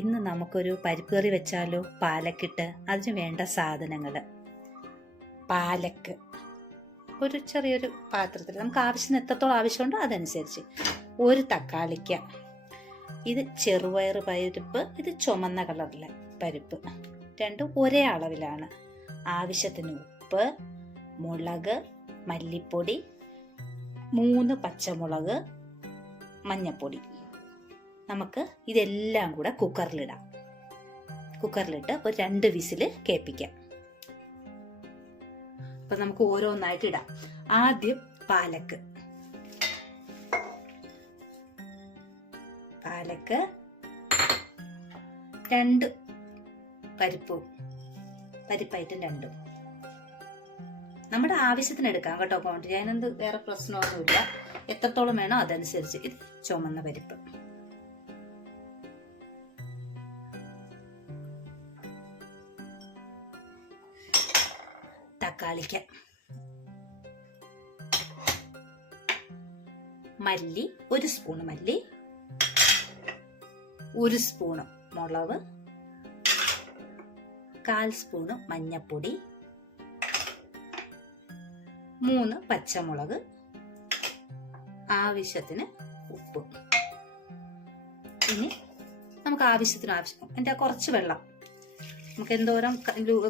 ഇന്ന് നമുക്കൊരു പരിപ്പ് കറി വെച്ചാലോ? പാലക്കിട്ട്. അതിന് വേണ്ട സാധനങ്ങൾ: പാലക്ക് ഒരു ചെറിയൊരു പാത്രത്തിൽ നമുക്ക് ആവശ്യത്തിന് എത്രത്തോളം ആവശ്യമുണ്ടോ അതനുസരിച്ച്. ഒരു തക്കാളിക്ക, ഇത് ചെറുപയർ പരിപ്പ്, ഇത് ചുമന്ന കളറിലെ പരിപ്പ്, രണ്ടും ഒരേ അളവിലാണ്. ആവശ്യത്തിന് ഉപ്പ്, മുളക്, മല്ലിപ്പൊടി, 3 പച്ചമുളക്, മഞ്ഞപ്പൊടി. നമുക്ക് ഇതെല്ലാം കൂടെ കുക്കറിലിടാം. കുക്കറിലിട്ട് ഒരു 2 വിസിൽ കേൾപ്പിക്കാം. അപ്പൊ നമുക്ക് ഓരോന്നായിട്ട് ഇടാം. ആദ്യം പാലക്ക്. പാലക്ക് 2 പരിപ്പായിട്ട് 2 നമ്മുടെ ആവശ്യത്തിന് എടുക്കാം കേട്ടോ. ക്വാണ്ടിറ്റി അതിനെന്ത് വേറെ പ്രശ്നമൊന്നുമില്ല. എത്രത്തോളം വേണോ അതനുസരിച്ച്. ഇത് ചുമന്ന പരിപ്പ്. തക്കാളിക്ക, മല്ലി 1 സ്പൂൺ മല്ലി, 1 സ്പൂൺ മുളക്, 1/4 സ്പൂൺ മഞ്ഞപ്പൊടി, 3 പച്ചമുളക്, ആവശ്യത്തിന് ഉപ്പ്. ഇനി നമുക്ക് ആവശ്യത്തിന് എൻ്റെ കുറച്ച് വെള്ളം, നമുക്ക് എന്തോരം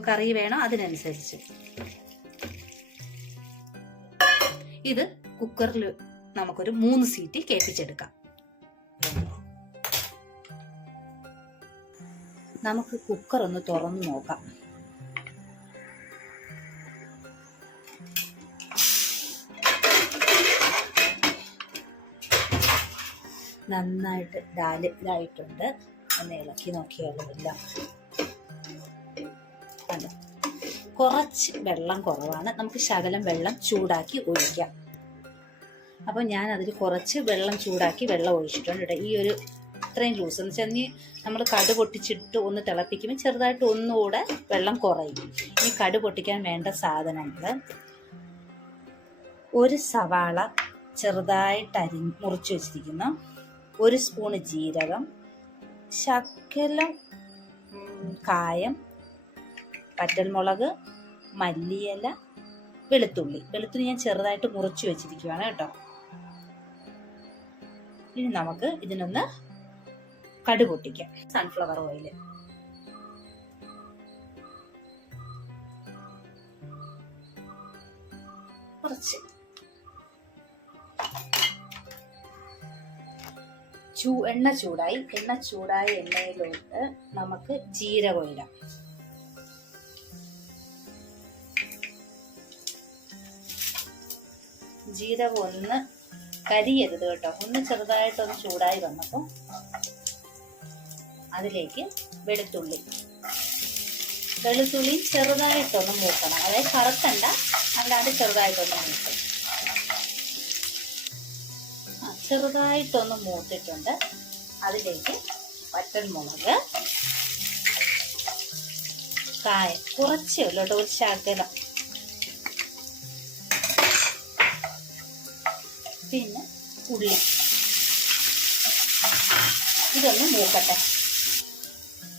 കറി വേണോ അതിനനുസരിച്ച്. ഇത് കുക്കറിൽ നമുക്കൊരു 3 സീറ്റ് കേൾപ്പിച്ചെടുക്കാം. നമുക്ക് കുക്കർ ഒന്ന് തുറന്നു നോക്കാം. നന്നായിട്ട് ഡാല് ഇതായിട്ടുണ്ട്. ഒന്ന് ഇളക്കി നോക്കിയാലും എല്ലാം അതെ. കുറച്ച് വെള്ളം കുറവാണ്. നമുക്ക് ശകലം വെള്ളം ചൂടാക്കി ഒഴിക്കാം. അപ്പോൾ ഞാൻ അതിൽ കുറച്ച് വെള്ളം ചൂടാക്കി വെള്ളം ഒഴിച്ചിട്ടുണ്ട്. ഈ ഒരു ഇത്രയും ജ്യൂസ് എന്ന് വെച്ചാൽ നമ്മൾ കടു പൊട്ടിച്ചിട്ട് ഒന്ന് തിളപ്പിക്കുമ്പോൾ ചെറുതായിട്ട് ഒന്നുകൂടെ വെള്ളം കുറയും. ഈ കടു പൊട്ടിക്കാൻ വേണ്ട സാധനങ്ങൾ: 1 സവാള ചെറുതായിട്ട് മുറിച്ച് വെച്ചിരിക്കുന്നു, 1 സ്പൂൺ ജീരകം, ശകലം കായം, വറ്റൽമുളക്, മല്ലിയില, വെളുത്തുള്ളി ഞാൻ ചെറുതായിട്ട് മുറിച്ച് വെച്ചിരിക്കുകയാണ് കേട്ടോ. ഇനി നമുക്ക് ഇതിനൊന്ന് കടു പൊട്ടിക്കാം. സൺഫ്ലവർ ഓയിൽ, കുറച്ച് എണ്ണ ചൂടായി. എണ്ണയിലോട്ട് നമുക്ക് ജീരകം ഇടാം. ജീരകം ഒന്ന് കരിയരുത് കേട്ടോ. ഒന്ന് ചെറുതായിട്ടൊന്ന് ചൂടായി വന്നപ്പോൾ അതിലേക്ക് വെളുത്തുള്ളി ചെറുതായിട്ടൊന്ന് മൂക്കണം. അതായത് കറുത്തണ്ട, അല്ലാണ്ട് ചെറുതായിട്ടൊന്ന് മൂക്കും. ചെറുതായിട്ടൊന്ന് മൂത്തിട്ടുണ്ട്. അതിലേക്ക് വറ്റൽമുളക്, കായം കുറച്ചേ ഉള്ളൂ കേട്ടോ, ഒരു ശകലം. പിന്നെ ഉള്ളി. ഇതൊന്ന് മൂക്കട്ടെ.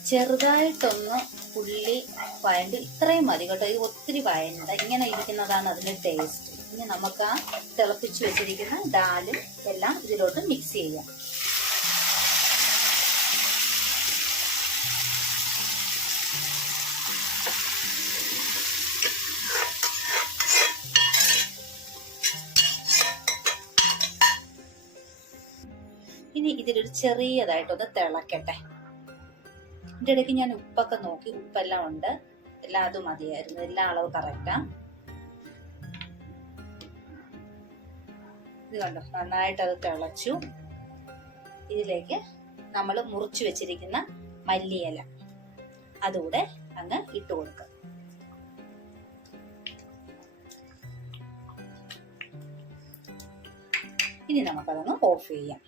ചെറുതായിട്ടൊന്ന് ഉള്ളി വഴണ്ട് ഇത്രയും മതി കേട്ടോ. ഇത് ഒത്തിരി വഴണ്ട. ഇങ്ങനെ ഇരിക്കുന്നതാണ് അതിൻ്റെ ടേസ്റ്റ്. ഇനി നമുക്ക് ആ തിളപ്പിച്ച് വെച്ചിരിക്കുന്ന ദാലും എല്ലാം ഇതിലോട്ട് മിക്സ് ചെയ്യാം. ഇനി ഇതിലൊരു ചെറിയതായിട്ടൊന്ന് തിളക്കട്ടെ. ഇതിൻ്റെ ഇടയ്ക്ക് ഞാൻ ഉപ്പൊക്കെ നോക്കി, ഉപ്പെല്ലാം ഉണ്ട്. എല്ലാം അത് മതിയായിരുന്നു. എല്ലാം അളവ് കറക്റ്റാ. ഇത് കണ്ടോ, നന്നായിട്ട് അത് തിളച്ചു. ഇതിലേക്ക് നമ്മൾ മുറിച്ചു വെച്ചിരിക്കുന്ന മല്ലിയില അതുകൂടെ അങ്ങ് ഇട്ട് കൊടുക്കുക. ഇനി നമുക്കതൊന്ന് ഓഫ് ചെയ്യാം.